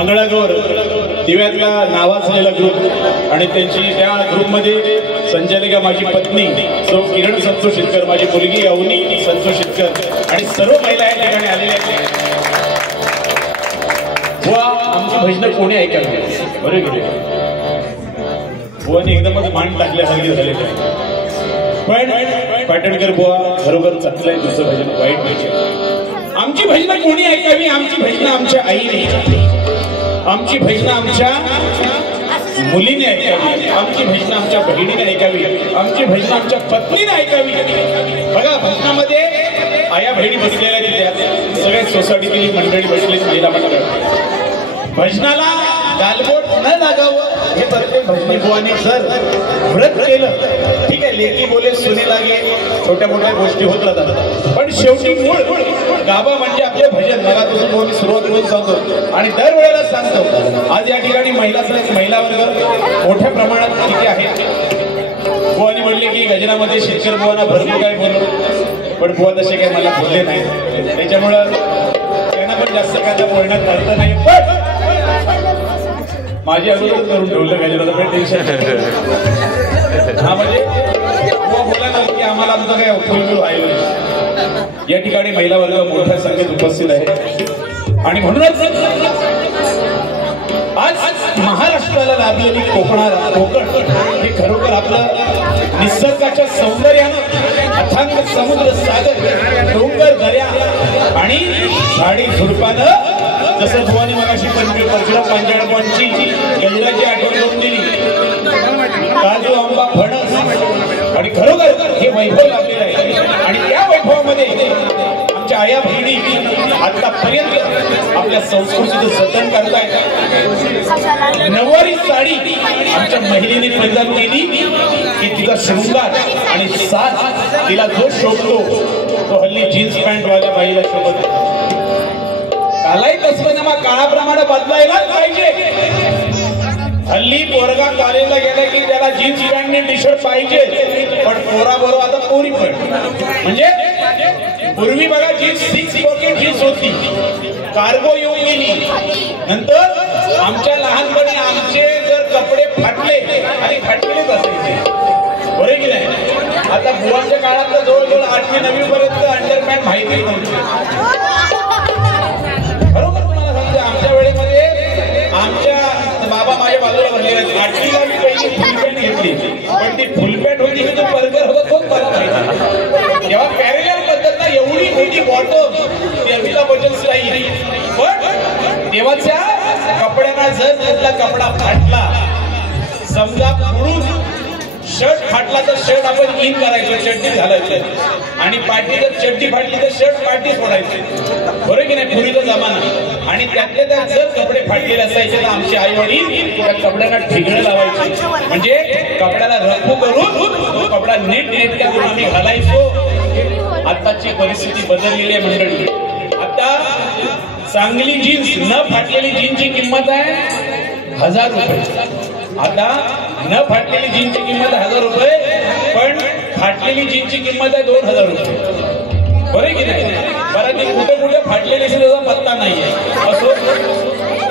मंगळागौर दिव्यातला नावाजलेला ग्रुप आणि त्यांची त्या ग्रुपमध्ये संचालिका माझी पत्नी सौ किरण संतोष शेतकर, माझी मुलगी अवनी संतोष शेतकर आणि सर्व महिला या ठिकाणी आलेल्या आहेत. बुवा आमची भजनं कोणी ऐकायला बरं गेले बुवाने एकदमच मान टाकल्यासारखे झालेले आहे. पण पाटणकर बुवा खरोखर चांगलं आहे तुझं भजन, वाईट नाही. आमची भजनं कोणी ऐकावी? आमची भजनं आमच्या आईने, आमची भजनं आमच्या मुलीने ऐकावी, आमची भजनं आमच्या बहिणीने ऐकावी, आमची भजनं आमच्या पत्नीने ऐकावी. बघा भजनामध्ये आया बहिणी बसलेल्या तिथे, सगळ्या सोसायटीतील मंडळी बसली, महिला मंडळ. भजनाला गालबोट न लागावं हे प्रत्येक भजनी बुवाने जर व्रत केलं, ठीक आहे, लेकी बोले सुने लागे, छोट्या मोठ्या गोष्टी होत राहतात, पण शेवटी मूळ गाभा म्हणजे आपले भजन. मला तुझं मी सुरुवात करून सांगतो आणि दरवेळेला सांगतो. आज या ठिकाणी महिला वर्ग मोठ्या प्रमाणात तिथे आहे. बुवानी म्हणले की गजनामध्ये शेखर बुवांना भरपूर काय बोललो, पण बुवा तसे काही मला बोलले नाही, त्याच्यामुळं त्यांना पण जास्त काय बोलण्यात अर्थ नाही. पण माझी अगोदर करून ठेवलं गजनाचं, पण टेन्शन हा म्हणजे बुवा बोला ना की आम्हाला आमचं काय उपयोग आहे. या ठिकाणी महिला वर्ग मोठ्या संख्येत उपस्थित आहे आणि म्हणूनच आज महाराष्ट्राला लाभलेली कोकण हे खरोखर आपलं निसर्गाच्या सौंदर्यानं अथांग समुद्र सागर डोंगर दर्या आणि झाडी झुडपानं जसं भुवानी मगाशी पंचरा पांजाळपांची गजराची आठवण करून दिली, काजू आंबा फणस आणि खरोखर हे वैभव लाभलेलं आहे. आणि त्या वैभवामध्ये आमच्या आया बहिणी आतापर्यंत आपल्या संस्कृतीचं जतन करतायत. नऊवारी साडी आमच्या महिलेने परिधान केली की तिचा शृंगार आणि साज तिला जो शोभतो तो हल्ली जीन्स पॅन्ट वाल्या बाईला शोभत. कालाही तस्वनामा काळाप्रमाणे बदलायलाच पाहिजे. हल्ली पोरगा कॉलेजला गेला की त्याला जीन्स पॅन्ट टी शर्ट पाहिजे, पण पोरा बरोबर आता पोरी पण. म्हणजे पूर्वी बघा जीन्स 6 पॉकेट जीन्स होती, कार्गो येऊन गेली. नंतर आमच्या लहानपणी आमचे जर कपडे फाटले आणि फाटलेच असायचे, बरे की नाही. आता बुवांच्या काळात तर जवळजवळ 8वी 9वी पर्यंत अंडरपॅन्ट माहिती नव्हती. बरोबर तुम्हाला सांगते, आमच्या वेळेमध्ये आमच्या बाबा माझ्या बाजूला बनलेले आहेत. 8वीला मी पहिली फुल पॅन्ट घेतली, पण ती फुल पॅन्ट होती की तो बर्गर होता तोच मला माहिती. तेव्हा पॅरेलल पद्धत ना, एवढी मोठी बॉटम, ती अमिताभ बच्चन स्टाईल. पण तेव्हाच्या कपड्यांना जर त्यातला कपडा फाटला, समजा पुढून शर्ट फाटला तर शर्ट आपण इन करायचो, चड्डी घालायचं, आणि पाठी जर चड्डी फाटली तर शर्ट पाठी सोडायचे, बरोबर की नाही, पूर्वीचा जमाना. आणि त्यातले त्यात जर कपडे फाटलेले असायचे तर आमचे आई वडील त्या कपड्यांना ठिगळं लावायचे, म्हणजे कपड्याला रफू करून कपडा नीट नेटक्या करून आम्ही घालायचो. आताची परिस्थिती बदललेली आहे मंडळी. आता चांगली जीन्स, न फाटलेली जीन्सची किंमत आहे 1000 रुपये. आता न फाटलेली जीन्सची किंमत 1000 रुपये, पण फाटलेली जीन्सची किंमत आहे 2000 रुपये. बरं की नाही. बरं ते कुठे कुठे फाटलेली असेल त्याचा पत्ता नाहीये. असो,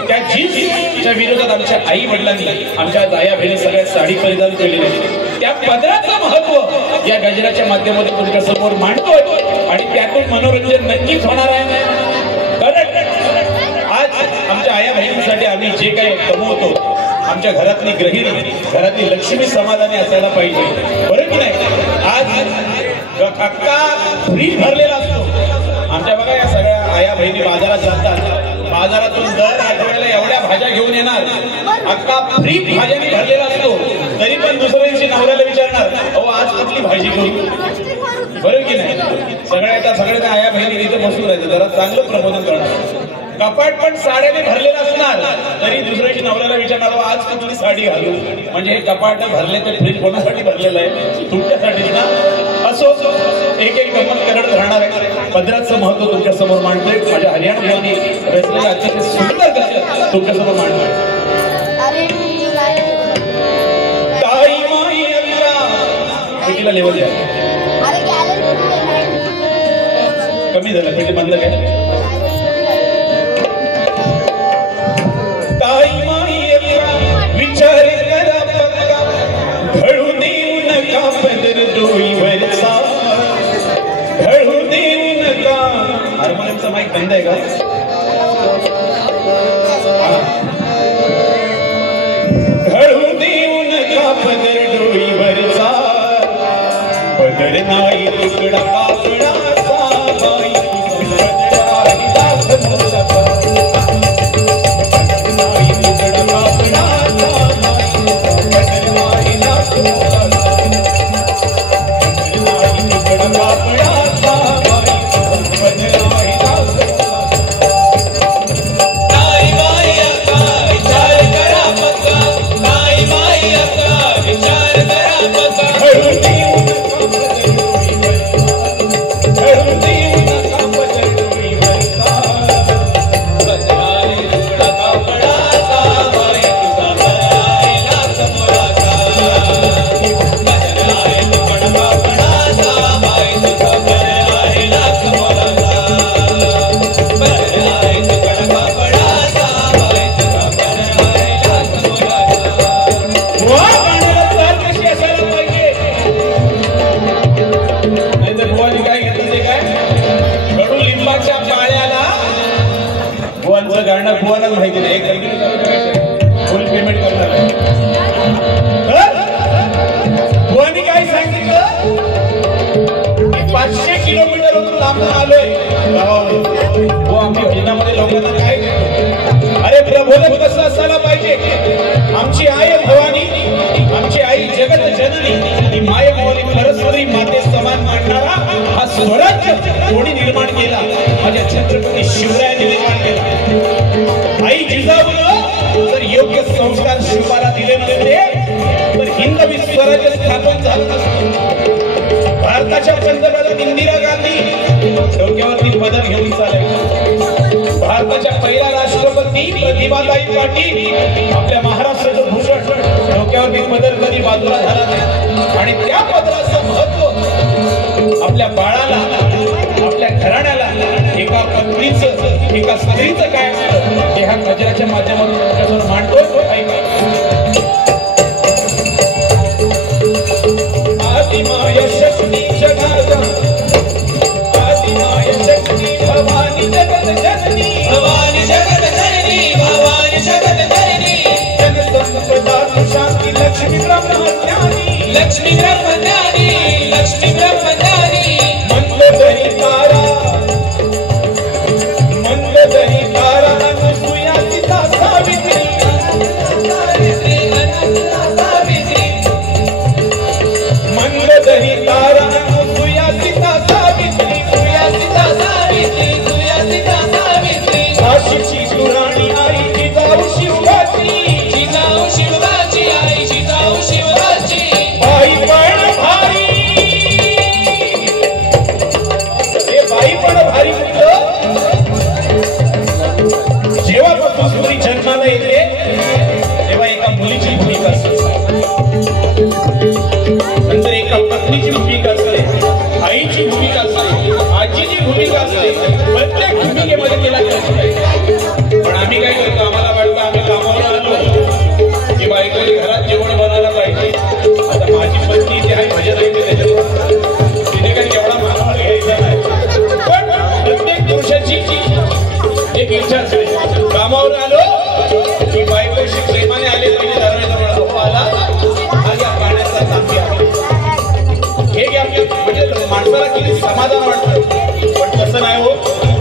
त्या जीन्सच्या विरोधात आमच्या आई वडिलांनी, आमच्या आया बहिणी सगळ्या साडी परिधान केलेली आहे. त्या पदराचं महत्व या गजराच्या माध्यमातून तुमच्या समोर मांडतोय आणि त्यातून मनोरंजन नक्कीच होणार आहे. आज आमच्या आया बहिणींसाठी आम्ही जे काही कमवतो, आमच्या घरातली गृहिणी, घरातली लक्ष्मी समाधानी असायला पाहिजे, बरं की नाही. आज अख्खा फ्रीज भरलेला असतो. आमच्या बघा या सगळ्या आया बहिणी बाजारात जातात, बाजारातून दर आठवड्याला एवढ्या भाज्या घेऊन येणार, अख्खा फ्रीज भाज्यांनी भरलेला असतो. तरी पण दुसऱ्या दिवशी नवऱ्याला विचारणार, अहो आज कुठली भाजी करू, बरं की नाही. सगळ्या आया बहिणी तिथे बसून राहायचं, जरा चांगलं प्रबोधन करणार. कपाट पण साड्याने भरलेलं असणार, तरी दुसऱ्याची नवऱ्याला विचारणार, आज कुठली साडी घालू, म्हणजे हे कपाट भरले ते फ्रीज कोणासाठी भरलेलं आहे, तुमच्यासाठी ना. असो, एक एक गंमत करत राहणार आहे. पदराचं महत्व तुमच्या समोर मांडतोय. माझ्या हरियाणा मुलांनी रचलेलं अतिशय सुंदर गजर तुमच्या समोर मांडतोय. ताई माई अल्ला पेटीला लेवल द्या, कमी झालं पेटी बंद काय. माहित आहे का? घडू देऊ नका पदर डोईवरचा, पदर नाही तुकडा कापडाचा, बाई पदर आहे दास मोलाचा, पदर नाही तुकडा कापडाचा, पदर नाही दास मोलाचा, पदर नाही तुकडा कापडाचा, बाई पदर नाही दास मोलाचा. नाही बाई अक्का विचार करा पक्का, नाही बाई अक्का विचार करा पक्का. गाणं बुवाला माहिती नाही, फुल पेमेंट करणार. बुवानी काय सांगितलं? 500 किलोमीटरवरून लांबून आलोय गावावरून. हो, आम्ही भजनामध्ये लोकांना काय देतो? अरे प्रबोधन कसं असायला पाहिजे? आमची आई भवानी, आमची आई जगत जननी आणि माय भवानी सरस्वती माते समान मानणारा हा स्वराज्य कोणी निर्माण केला? माझ्या छत्रपती शिवरायांनी निर्माण केला. आई जिजाऊनं जर योग्य संस्कार शिवाला दिले नसते तर हिंदवी स्वराज्य स्थापन झालं नसतं. भारताच्या पंतप्रधान इंदिरा गांधी डोक्यावरती पदर घेऊन चालायचे. भारताच्या पहिल्या राष्ट्रपती प्रतिभाताई पाटील आपल्या महाराष्ट्राचं भूषण डोक्यावरती पदर कधी बाजूला झाला नाही. आणि त्या पदराचं महत्व आपल्या बाळाला, आपल्या घराण्याला, एका पत्नीचं, एका स्त्रीचं काय असतं हे ह्या गजराच्या माध्यमातून तुमच्यासमोर मांडतो. आदिमाय शक्ती जगाचा, आदिमाय शक्ती भवानी जगत जननी, भवानी जगत जननी, भवानी जगत जननी. जनसंपदा शांती लक्ष्मी ब्रह्मज्ञानी, लक्ष्मी ब्रह्मज्ञानी, लक्ष्मी ब्रह्मज्ञानी. मंदधरी तारा, मंदधरी तारा अनुसूया सीता सावित्री, मंदधरी तारा अनुसूया सीता सावित्री, सूया सीता सावित्री, सूया सीता सावित्री. काशीची सुराणी आई जिजाऊ शिवबाची, जिजाऊ शिवबाची आई जिजाऊ शिवबाची. बाई पण भारी, हे बाई पण भारी कुठलं? जेव्हा मुली जन्माला येते तेव्हा एका मुलीची भूमिका असते, नंतर एका पत्नीची भूमिका असते, आईची भूमिका असते, आजीची भूमिका असते. प्रत्येक भूमिकेमध्ये तिला करतो. पण आम्ही काय करतो? आम्हाला वाटतं आम्ही कामावर आलो की बायकोने घरात जेवण बनायला पाहिजे. आता माझी पत्नी ती आहे, भजन ऐकते, त्याच्यावर तिने काही एवढा मानवर घ्यायचा नाही. पण प्रत्येक पुरुषाची एक इच्छा असते, कामावर आलो की बायकोशी प्रेमाने आले पाहिजे. दरवेळेला आला आज या पाण्याचा तांबी आहे, हे घ्या. म्हणजे माणसाला किती समाधान वाटतं. पण तसं नाही हो.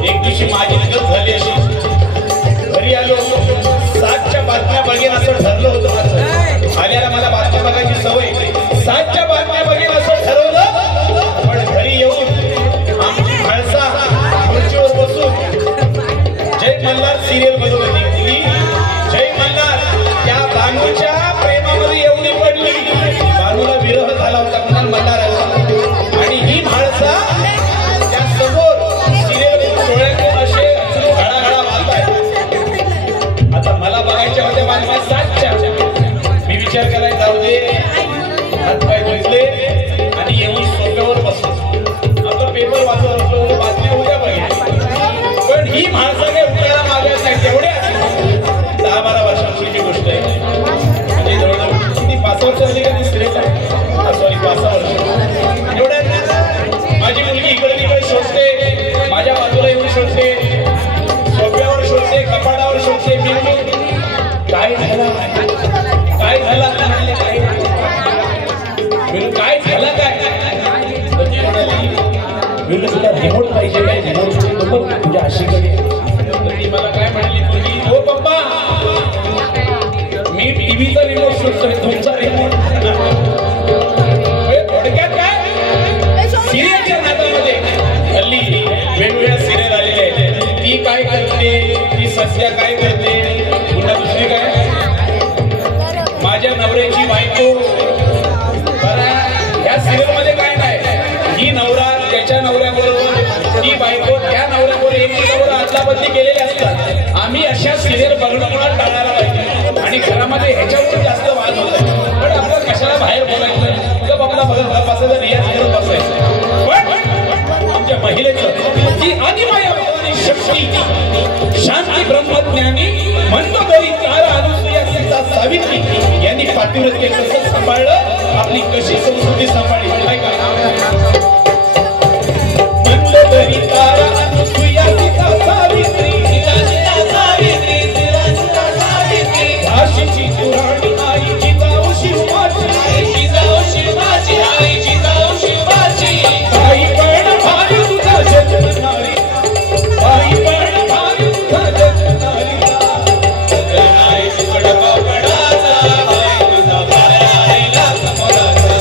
एक दिवशी माझी गत झाली अशी, घरी आलो 7च्या बातम्या बघेन असं ठरलं होतं माझं. आल्याला मला बातम्या बघायची सवय, 7च्या बातम्या बघेन असं ठरवलं. पण घरी येऊन आमची खालसा खुर्चीवर बसून जय मल्हार सिरियल बघत होती. जय मल्हार त्या बानूच्या प्रेमामध्ये एवढी पडली, बानूला विरह झाला होता, कुणाल मल्हार आला. आणि ही म्हाळसा त्या समोर सिरियल डोळ्यातून असे घडाघडा वाहताय. आता मला बघायच्या होत्या बातम्या 7च्या. मी विचार करायला जाऊ दे, हातपाय धुतले आणि येऊन सोफ्यावर बसलो. आपला पेपर वाचत असलो, बातम्या उद्या बघितल्या. पण ही म्हाळसा काही उठायला मागत नाही. तेवढ्या 10-12 वर्षांपूर्वीची गोष्ट आहे. म्हणजे जवळजवळ किती 5 वर्ष झाली का ती स्त्रीला? सॉरी 5 वर्ष. रिमोट पाहिजे काय रिमोट तुझ्या आशीकडे मला काय म्हणाली तुझी हो पप्पा मी टीव्हीचा रिमोट सुटतोय तुमचा रिमोट थोडक्यात काय सिरियलच्या नादामध्ये हल्ली वेगवेगळ्या सिरियल आलेले आहेत ती काय करते ती सध्या काय करते पुन्हा दुसरी काय माझ्या नवऱ्याची बायको बरं या सिरियल मध्ये काय नाही ही नवरा त्याच्या नवऱ्याबरोबर ती बायको त्या नवऱ्याबरोबर एक नवरा आदला बदली केलेले असतात आम्ही अशा सिरियल बघणं मला टाळायला पाहिजे आणि घरामध्ये ह्याच्यावर जास्त वाद होत पण आपलं कशाला बाहेर बोलायचं तर आपला बघत बसायचं रियाज करत बसायचं पण आमच्या महिलेचं जी आदिमाया शक्ती शांती ब्रह्मज्ञानी मंदोदरी तारा अनुसूया सीता सावित्री यांनी पातिव्रत्य कसं सांभाळलं आपली कशी संस्कृती सांभाळली काय का मंदोदरी तारा अनुसूया सीता सावित्री झाशीची पुराणी आई जिजाऊ शिवाची आई जिजाऊ शिवाची काही पण भारी तुझा जन्मनारी काही पण भारी तुझा जन्मनारी नाही कडका पडाचा नाही तुझा पायाला कमलाचा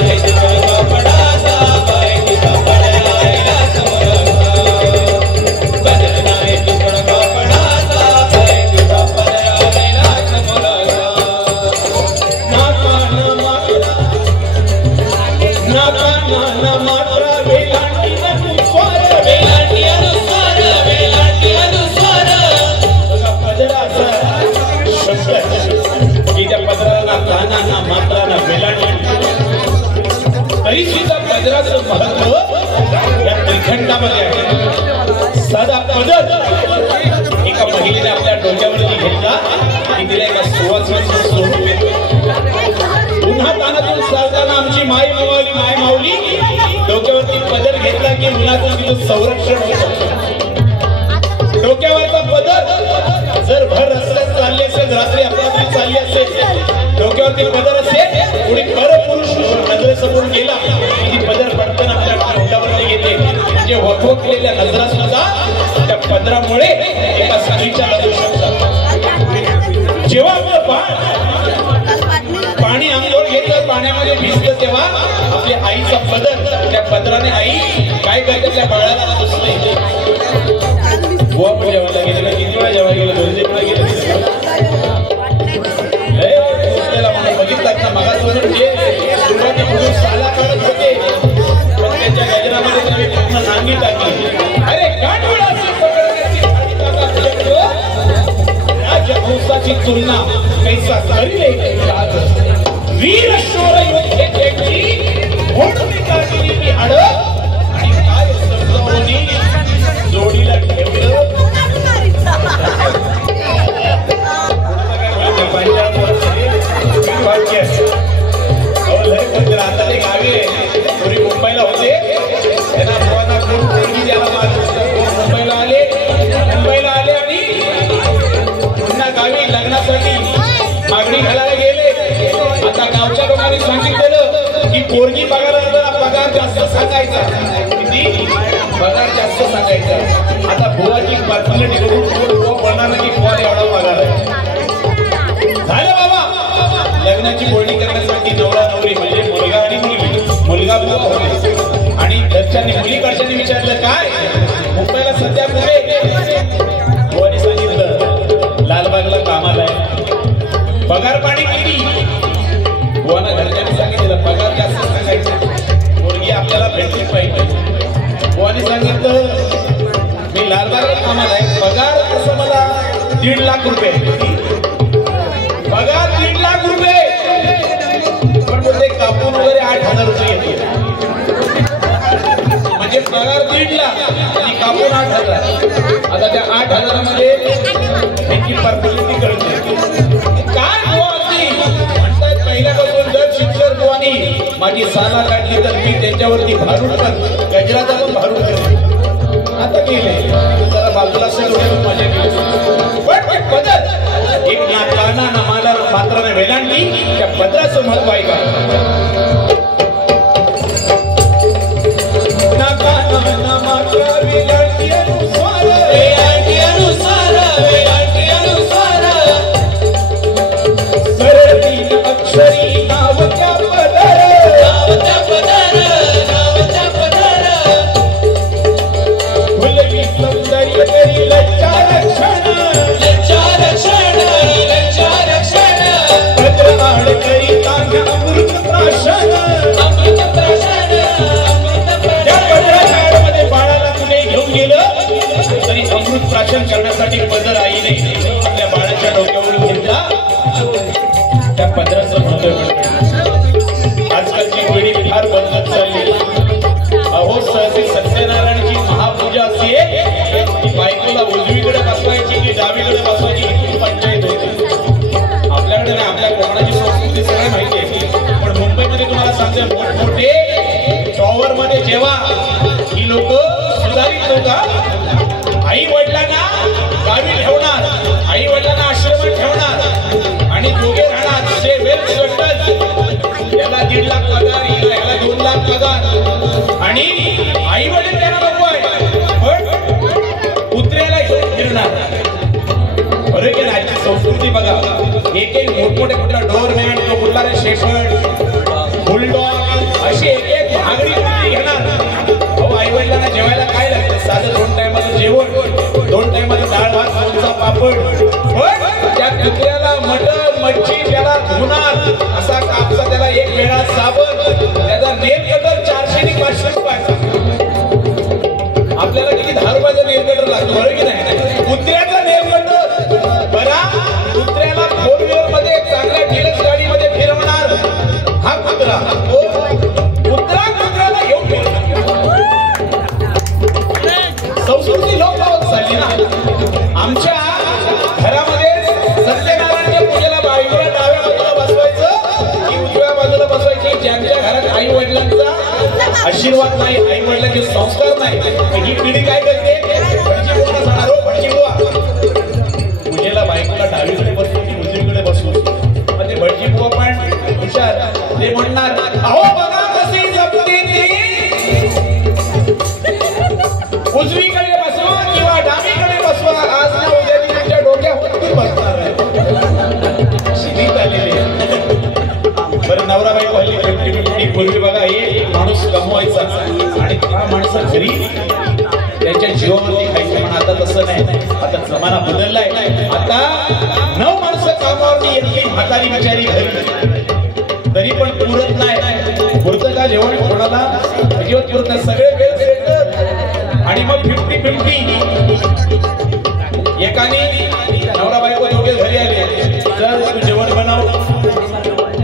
नाही कडका पडाचा नाही तुझा पायाला कमलाचा नाही कडका पडाचा नाही तुझा पायाला कमलाचा नाका मात्रा वेलांटी अनुस्वार पदराचा शब्द की त्या पदराला काना ना मात्रा ना वेलांटी तरी सुद्धा पदराचं महत्व या त्रिखंडामध्ये आहे साधा पदर एका महिलेने आपल्या डोक्यावरती घेतला की तिला एका सुवासिनीचं सोडून पुन्हा कानातून चालताना आमची माय माऊली डोक्यावरती पदर घेतला की मुलाचं तिचं संरक्षण होतं डोक्यावरचा पदर जर भर रस्त्यात चालले असेल रात्री अपरात्री चालली असेल डोक्यावरती पदर असेल कोणी परपुरुष नजरेसमोर गेला की ती पदर पटकन आपल्या डोक्यावरती घेते म्हणजे वखवकलेल्या नजरा सुद्धा त्या पदरामुळे एका स्त्रीच्या लागू शकतात जेव्हा आपलं पाणी अंघोळ घेतलं पाण्यामध्ये भिजलं तेव्हा आपल्या आईचा पदर त्या पदराने आई काय करते त्या बाळाला बसले बुवा पण जेवायला गेलं किती वेळा जेव्हा गेलं 2-3 वेळा गेलं म्हणून बघितलं ना मागासवरून जे सुरुवातीपासून साला काढत होते पण त्यांच्या गजरामध्ये त्यांनी पूर्ण नांगी टाकली अरे काठवडाची पकडण्याची राजहंसाची तुलना कैसा करीले वीर शूर योद्धेची मोठी काढली ती हाड आणि काय समजावणी जोडीला ठेवलं आता ते गावी पूर्वी मुंबईला होते त्यांना भावांना कोण पोरगी द्यायला मुंबईला आले आणि पुन्हा गावी लग्नासाठी मागणी घालायला गेले आता गावच्या लोकांनी सांगितलेलं की पोरगी बघायला पगार जास्त सांगायचा किती पगार जास्त सांगायचा आता बुवाची पार्सलेट करून बोलणार की बुवा एवढा पगार आहे झालं बाबा लग्नाची बोलणी करण्यासाठी नवरा नवरी म्हणजे मुलगा आणि मुलगा होते आणि घरच्यांनी मुलीकडच्यांनी विचारलं काय मुंबईला सध्या कुठे बुवानी सांगितलं लालबागला कामाला आहे पगार पाणी किती बुवाना घरच्यांनी सांगितलं पगार जास्त सांगायचा मुलगी आपल्याला भेटली पाहिजे बुवानी सांगितलं मी लालबागला कामाला आहे पगार कसं मला 1.5 लाख रुपये पगार 3 लाख रुपये पण बोलते कापून वगैरे 8,000 रुपये येते म्हणजे पगार 1.5 लाख आणि कापून 8,000 आता त्या 8,000 मध्ये त्यांची परफॉर्मन्स कळते काय म्हणतात पहिल्यापासून जर शिक्षक बुवानी माझी साला काढली तर मी त्यांच्यावरती भारूड पण गजराचा पण भारूड करेन आता गेले जरा बाजूला सगळं मजा केली पण पदर एक ना काना ना माला मात्राने वेलांटी त्या पदराचं महत्व आहे का असे मोठमोठे टॉवर मध्ये जेव्हा ही लोक सुधारित लोक आई वडिलांना गावी ठेवणार, आई वडिलांना आश्रमात ठेवणार आणि दोघे राहणार जे वेल सेटल, याला 1.5 लाख पगार, याला 2 लाख पगार आणि आई वडील त्यांना नको आहे पण कुत्र्याला घेऊन फिरणार. बरं की नाही? संस्कृती बघा, एक एक मोठमोठे कुठला डोरमॅन, तो कुठला शेफर्ड, बुलडॉग अशी एक एक महागडी कुत्री घेणार. अहो आई वडिलांना जेवायला काय लागतं? साधं 2 टायमाचं जेवण, 2 टायमाचं डाळ भात, लोणचा पापड. पण त्या कुत्र्याला मटण मच्छी त्याला धुणार, असा कापसा त्याला 1 वेळा साबण, त्याचा नेल कटर 400 आणि 500 रुपयाचा. आपल्याला किती 10 रुपयाचा नेल कटर लागतो, बरं की नाही? कुत्र्याचा नेल कटर बरा, कुत्र्याला 4 व्हीलर मध्ये चांगल्या डिलक्स गाडीमध्ये फिरवणार हा कुत्रा. कुत्रा कुत्र्याला घेऊन फिरणार. संस्कृती लोप पावत चालली ना. आमच्या घरामध्ये सत्यनारायणच्या पूजेला बायकोला डाव्या बाजूला बसवायचं की उजव्या बाजूला बसवायची? ज्यांच्या घरात आई वडिलांचा आशीर्वाद नाही, आई वडिलांचे संस्कार नाही, ही पिढी काय करते? भटजी बुवा सांगणार, हो भटजी बुवा, पूजेला बायकोला डावीकडे बसतो की उजवीकडे बसतो? मग ते भटजी बुवा पण हुशार, ते म्हणणार, अहो बघा कशी जपते ती, उजवीकडे बसवा किंवा डावीकडे बसवा, आज ना उद्या ती तुमच्या डोक्यावरती बसणार आहे. शिरीत आलेली आहे. बरं, नवरा बायको हल्ली 50-50. पूर्वी बघा एक माणूस कमवायचा आणि त्या माणसा घरी त्याच्या जीवावरती खायचं, पण आता तसं नाही. आता जमाना बदललाय. आता 9 माणसं कामावरती येते, म्हातारी बिचारी घरी, तरी पण पुरत नाही. पुरतं का जेवण? कोणाला अजिबात पुरत नाही. सगळे वेळ देतात आणि मग 50-50. एकाने नवरा बायको दोघे घरी आले, जर तू जेवण बनव,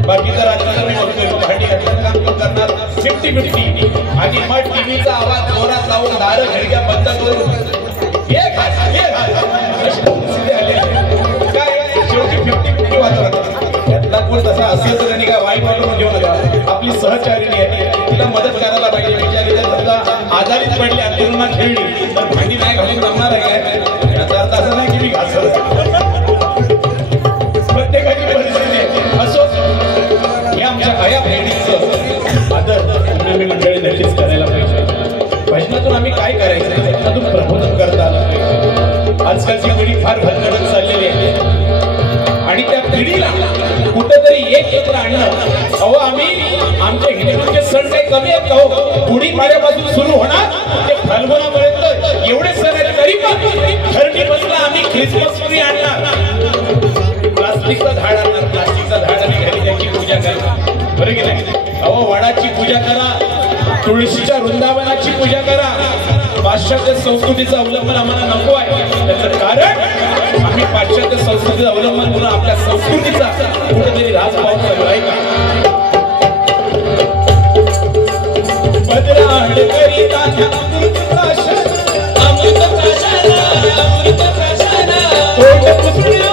बाकीचं रात्रीचं मी बघतोय, भांडी घातलं काम तो करणार. 50-50. आणि मग टीव्हीचा आवाज जोरात लावून दारं खिडक्या बंद करून हे खा हे खा काय शेवटी 50-50 वाजवतात. त्यातला कोण तसा असेल तर त्यांनी काय वाईट वाटून घेऊ नका. आपली सहचारिणी आहे, तिला मदत करायला पाहिजे. बिचारी जर समजा आजारीच पडली, अंतरुणात खेळली, तर भांडी नाही घालून जमणार आहे काय? याचा अर्थ असा नाही की मी घासत. प्रत्येकाची परिस्थिती आहे. असो, या आमच्या आया बहिणींचं आदर मी मंडळी नक्कीच करायला पाहिजे. भजनातून आम्ही काय करायचं? भजनातून प्रबोधन करता आलं पाहिजे. आजकालची पिढी फार भरकटत चाललेली आहे आणि त्या पिढीला कुठेतरी एकत्र आणणं. अहो आम्ही आमच्या हिंदूंचे सण काही कमी आहेत का? हो, गुढीपाडव्यापासून सुरू होणार ते फाल्गुनापर्यंत एवढे सण आहेत, तरी पण थर्टीफर्स्टला आम्ही ख्रिसमस ट्री आणणार, प्लास्टिकचं झाड आणणार, प्लास्टिकचं झाड आणि घरी त्याची पूजा करणार. बरं की नाही? अहो वडाची पूजा करा, तुळशीच्या वृंदावनाची पूजा करा. पाश्चात्य संस्कृतीचं अवलंबन आम्हाला नको आहे. त्याचं कारण आम्ही पाश्चात्य संस्कृतीचं अवलंबन करून आपल्या संस्कृतीचा कुठेतरी राज पाहून चालू आहे का? भद्राड करीता अमृत प्राशन, अमृत प्राशन, अमृत प्राशन, तोट पुसण्या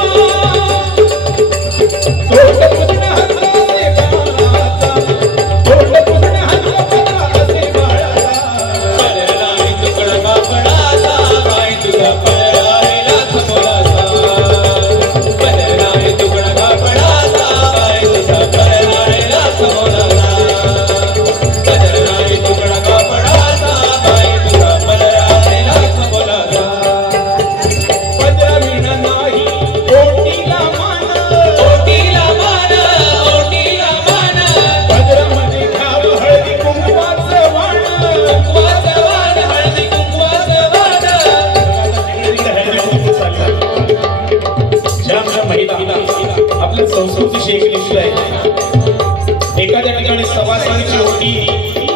हाताचे बाळाचा, तोट पुसण्या हाताचे बाळाचा, पदराई तुकडा कापडाचा, बाई तुझा पदराई लाख मोलाचा, पदराई तुकडा कापडाचा, बाई तुझा पदराई लाख मोलाचा, पदराई तुकडा कापडाचा, बाई तुझा पदराई लाख मोलाचा. पदरा विना नाही ओटीला मान, ओटीला मान, ओटीला मान, पदरामध्ये घाव हळदी कुंकवाचं वाण, कुंकवाचं वाण, हळदी कुंकवाचं वाण. ज्या आमच्या महिला आपल्या संस्कृतीशी एकनिष्ठ आहे. एखाद्या ठिकाणी सवासांची ओटी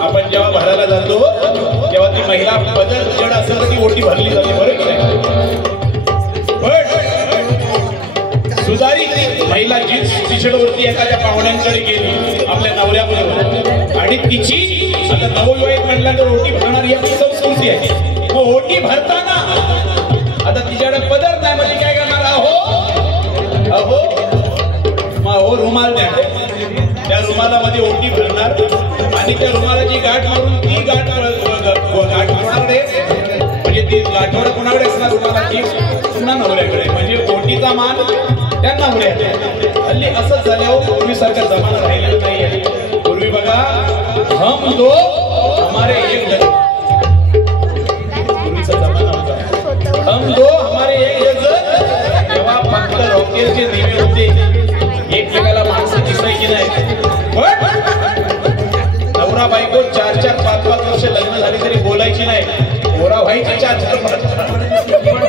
आपण जेव्हा भरायला जातो तेव्हा ती महिला पदर जड असेल तर ती ओटी भरली जाते. बरं की नाही? पण सुधारित महिला जीन्स टी शर्ट वरती एखाद्या पाहुण्यांकडे गेली आपल्या नवऱ्याबरोबर आणि तिची आता नवविवाहित म्हटल्यानंतर ओटी भरणारी आपली संस्कृती आहे. मग ओटी भरताना आता तिच्याकडे पदर नाही म्हणजे काय करणार? अहो मग हो रुमाल द्या, त्या रुमालामध्ये ओटी भरणार आणि त्या रुमालाची गाठ मारून ती गाठ कोणाकडे म्हणजे ती गाठोड कोणाकडे असणार रुमालाची पुन्हा नवऱ्याकडे म्हणजे ओटीचा मान त्या नवऱ्याकडे. हल्ली असंच झाल्यावर पूर्वीसारखा जमाना राहिलेला नाहीये. पूर्वी बघा हम दो हमारे एक जन, पूर्वीचा जमाना होता हम दो हमारे एक जन. तेव्हा फक्त रॉकेलचे दिवे होते, एकमेकाला माणसं दिसायची नाही. नवरा बायको 4-4, 5-5 वर्ष लग्न झाली तरी बोलायची नाही. पोरा व्हायची 4-4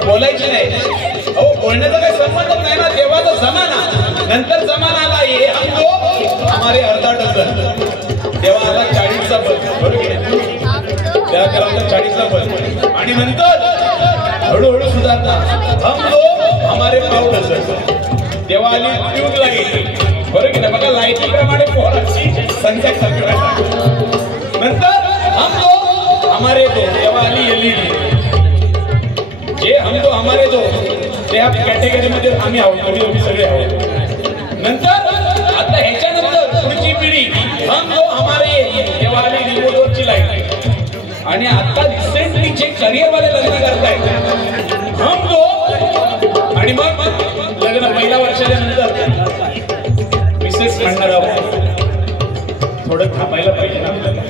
बोलायची नाही. अहो बोलण्याचा काही संबंधच नाही ना. तेव्हाचा जमाना. नंतर जमाना आला ये हम दो हमारे अर्धा डझन. तेव्हा आला 40चा बल, बरोबर. तेव्हा केला होता 40चा बल. आणि नंतर हळूहळू सुधारता हम दो हमारे पाव डझन. तेव्हा आली ट्यूबलाईट, बरोबर की नाही. बघा लाईटीप्रमाणे पोराची संख्या कमी व्हायला. नंतर हम दो हमारे दो. तेव्हा आली एलईडी. जे हम दो हमारे दो त्या कॅटेगरीमध्ये आम्ही आहोत, कधी सगळे आहोत. नंतर आता ह्याच्यानंतर पुढची पिढी हम दो हमारे एक. तेव्हा आली रिमोटवरची लाईट. आणि आता रिसेंटली जे करिअरवाले लग्न करतायत हम दो. आणि मग लग्न पहिल्या वर्षाच्या नंतर मिसेस म्हणणार आहोत थोडं थांबायला पाहिजे ना आपल्याला.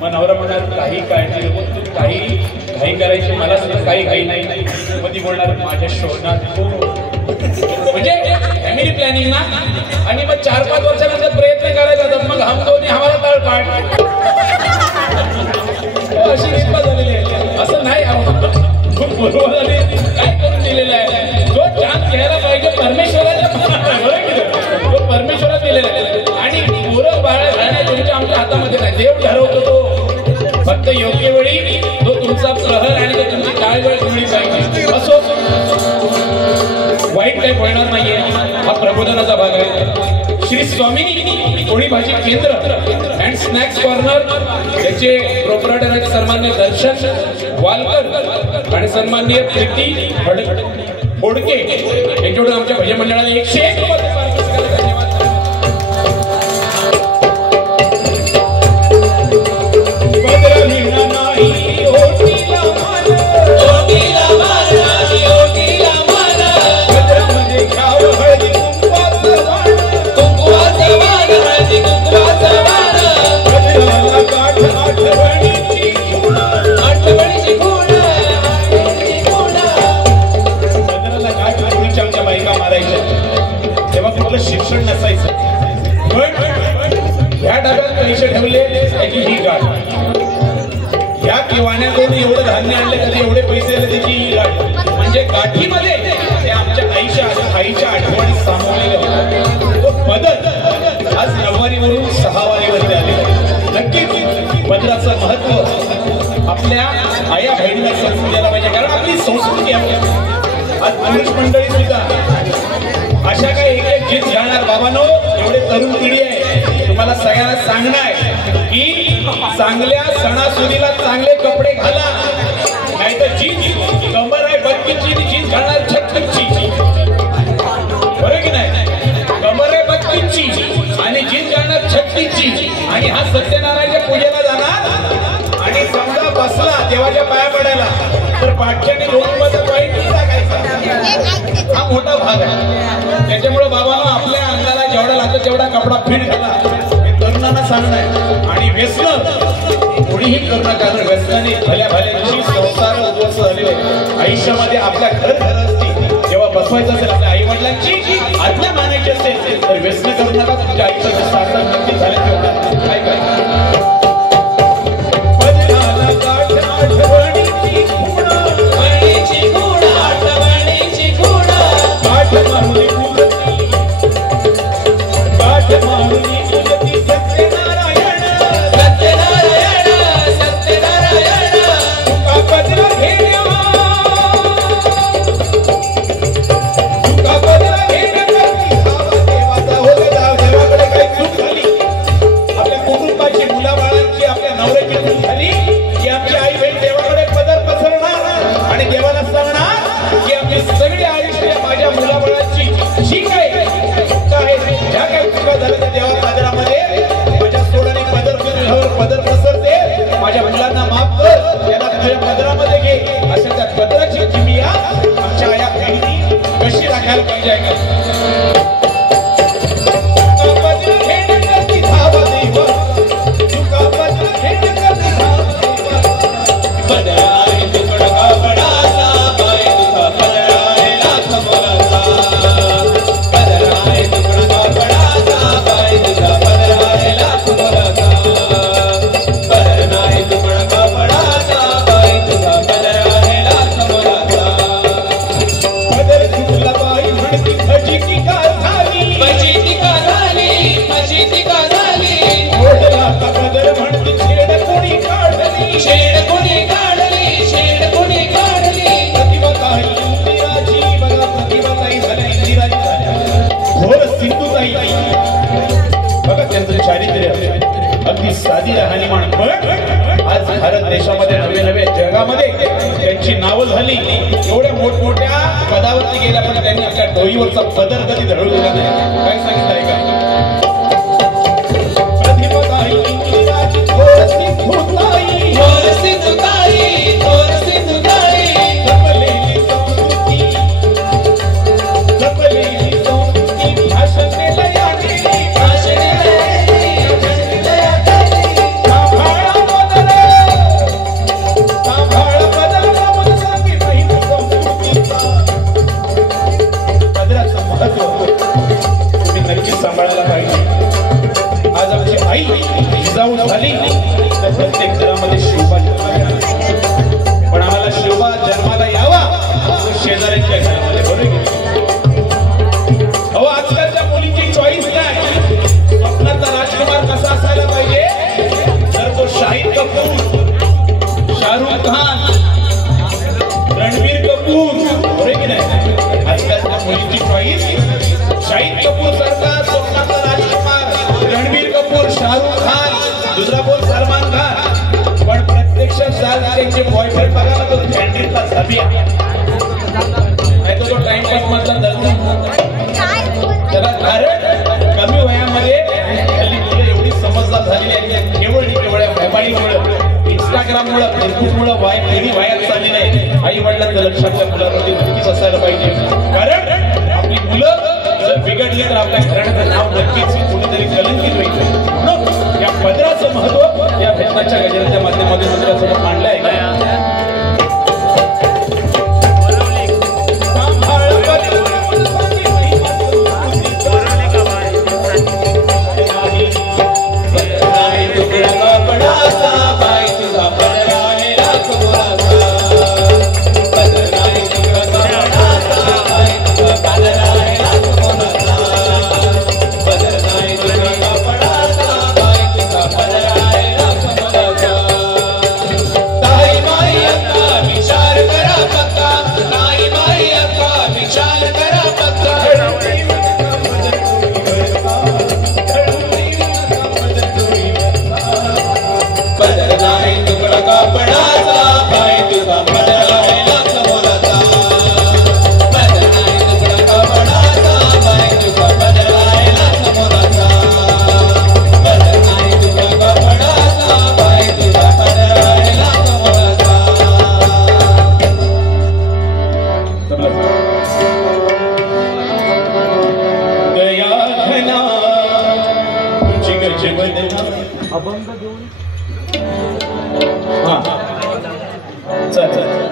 मग नवरा म्हणणार काही काळजी नको, तू काही घाई करायची, मला सुद्धा काही घाई नाही. मध्ये बोलणार माझ्या शोधनात तू म्हणजे फॅमिली प्लॅनिंग ना. आणि मग 4-5 वर्षानंतर प्रयत्न करायचा तर मग हम दोन्ही आम्हाला तळपाट अशी रिश्ता झालेली आहे. असं नाही खूप बरोबर झाले काय करून दिलेलं आहे. जो चान्स घ्यायला पाहिजे परमेश्वराच्या तो परमेश्वरात दिलेला आहे. आणि पोरं बाळ घालणं तुमच्या आमच्या हातामध्ये नाही. देव ठरवतो तो. फक्त योग्य वेळी तो तुमचा प्रहर आणि तो तुमची काय वेळ जुळली पाहिजे. असो वाईट काही होणार नाहीये. हा प्रबोधनाचा भाग आहे. श्री स्वामिनी पोळी भाजी केंद्र अँड स्नॅक्स कॉर्नर याचे प्रोपरायटर आहेत सन्मान्य दर्शन वालकर आणि सन्मान्य प्रीती बोडके यांच्याकडून आमच्या भजन मंडळाने 101 धन्यवाद. शिक्षण नसायचं पण ह्या डब्यात पैसे ठेवले त्याची ही गाठ. ह्या किवाण्याकडून एवढं धान्य आणलं कधी एवढे पैसे आले त्याची ही गाठ. म्हणजे गाठीमध्ये ते आमच्या आईच्या आठवणी सामावलेल्या होत्या. तो बदल आज 9वारीवरून 6वारीवरती आले. नक्कीच बदलाचं महत्व आपल्या आया बहिणीला समजून द्यायला पाहिजे. कारण आपली संस्कृती आहे. आज पुरुष मंडळी सुद्धा अशा काही एक जीत घालणार. बाबांनो एवढे तरुण पिढी आहे, तुम्हाला सगळ्यांना सांगणार की चांगल्या सणासुदीला चांगले कपडे घाला. नाहीतर जीन्स कंबर आहे 32ची जीन्स घालणार 36ची. बरोबर की नाही. कंबर आहे 32ची आणि जीन्स घालणार 36ची. आणि हा सत्यनारायणच्या पूजेला जाणार आणि समजा बसला देवाच्या पाया पडायला तर पाठ्याने लोकांचं वाईट टाकायचा. हा मोठा भाग आहे. त्याच्यामुळे बाबांना आपल्या अंगाला जेवढा लागतो तेवढा कपडा फिट घाला हे तरुणांना सांगणं. आणि व्यसन कोणीही करू नका. व्यसनाने भल्या भल्याची संसार उद्ध्वस्त झालेले आयुष्यामध्ये आपल्या घर असते जेव्हा बसवायचं असेल आपल्या आई वडिलांची आज्ञा मानायची असेल तर व्यसन करू नका. तुमच्या आयुष्याचं सार्थक नक्की झाले तेवढं काय काय साई बघा त्यांचं चारित्र्य अगदी साधी राहणीमान पण आज भारत देशामध्ये नवे नवे जगामध्ये त्यांची नावं झाली. एवढ्या मोठमोठ्या पदावरती गेल्या पण त्यांनी आपल्या डोईवरचा पदर कधी धडवलेला नाही. काय सांगितलंय का सांभाळायला पाहिजे. आज आमची आई जिजाऊ झाली तर प्रत्येक घरामध्ये शोभा जन्माला, पण आम्हाला शोभा जन्माला यावा शेजाऱ्यांच्या घरामध्ये. बरोबर अहो आजकालच्या मुलीची चॉईस काय, स्वप्नातला राजकुमार कसा असायला पाहिजे, तर तो शाहिद कपूर, शाहरुख खान, रणबीर कपूर. बरोबर की नाही. आजकालच्या मुलीची चॉईस शाहिद कपूर सारखा स्वप्नातला राजकुमार, रणबीर कपूर, शाहरुख खान, दुसरा बोल सलमान खान. पण प्रत्यक्षात त्यांचे बॉयफ्रेंड बघायला तो कॅन्ड्रिकला झाबिया नाही तो टाइमपास मधला दर्शन. त्याला कारण कमी वयामध्ये हल्ली मुलं एवढी समजदार झालेली आहे केवळ मोबाईलमुळे, इंस्टाग्राममुळे, फेसबुकमुळे वायात चालली नाही. आई वडिलांचं लक्ष आपल्या मुलांवरती नक्कीच असायला पाहिजे. कारण आपली मुलं जर बिघडली तर आपल्या घराण्याचं नाव नक्कीच कुठेतरी कलंकित होईल. या पदराचं महत्व या भेटण्याच्या गजराच्या माध्यमातून मंत्रासमोर मांडलं आहे का.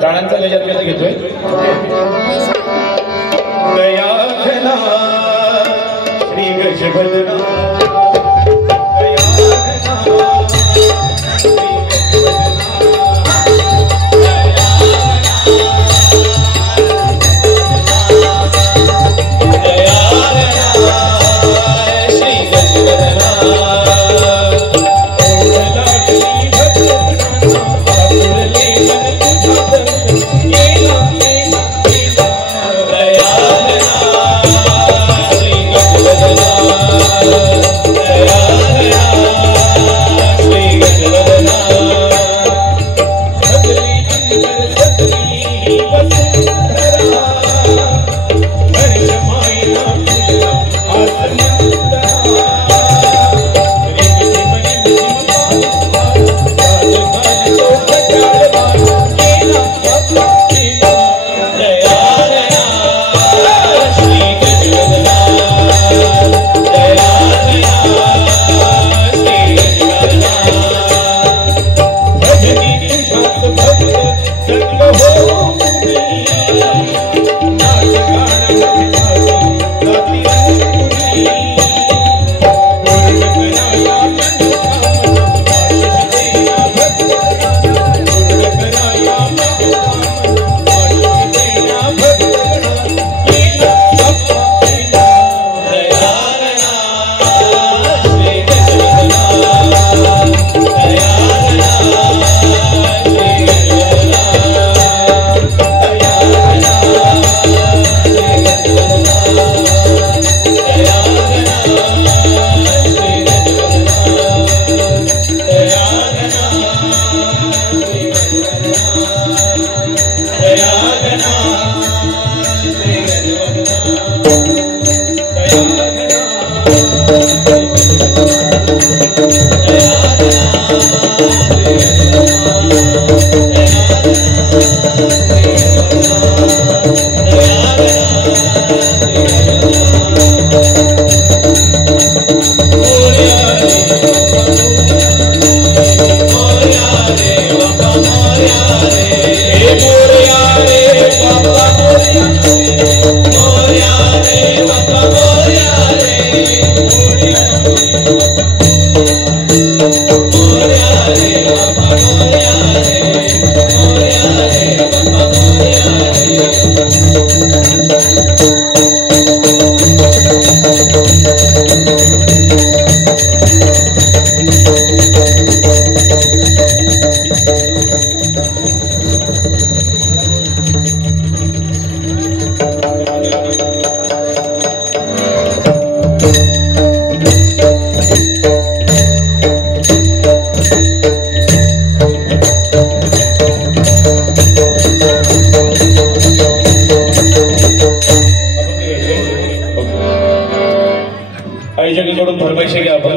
गाण्यांचा गजर कसं घेतोय. दया घना श्री गजबदना आयोजकांकडून फरमाईश घ्या.